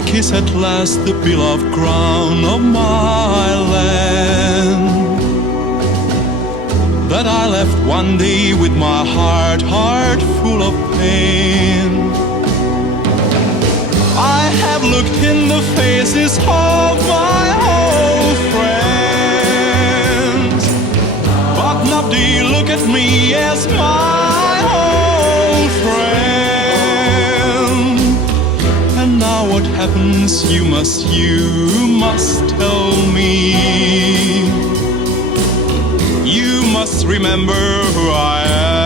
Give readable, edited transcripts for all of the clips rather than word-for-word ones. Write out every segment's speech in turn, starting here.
I kiss at last the beloved ground of my land, that I left one day with my heart full of pain. I have looked in the faces of my old friends, but nobody look at me as my old friend. And now what happens, you must tell me. You must remember who I am.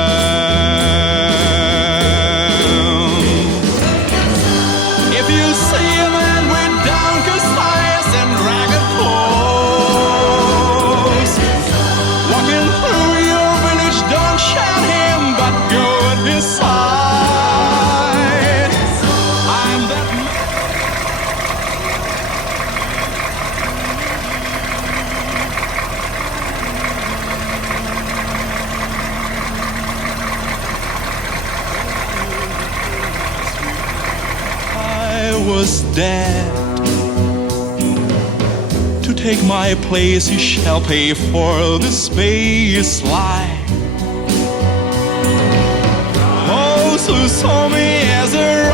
If you see a man with downcast eyes and ragged clothes walking through your village, don't shout him, but go at his side. I'm that man. I was dead. To take my place, you shall pay for the space life. Those who saw me as a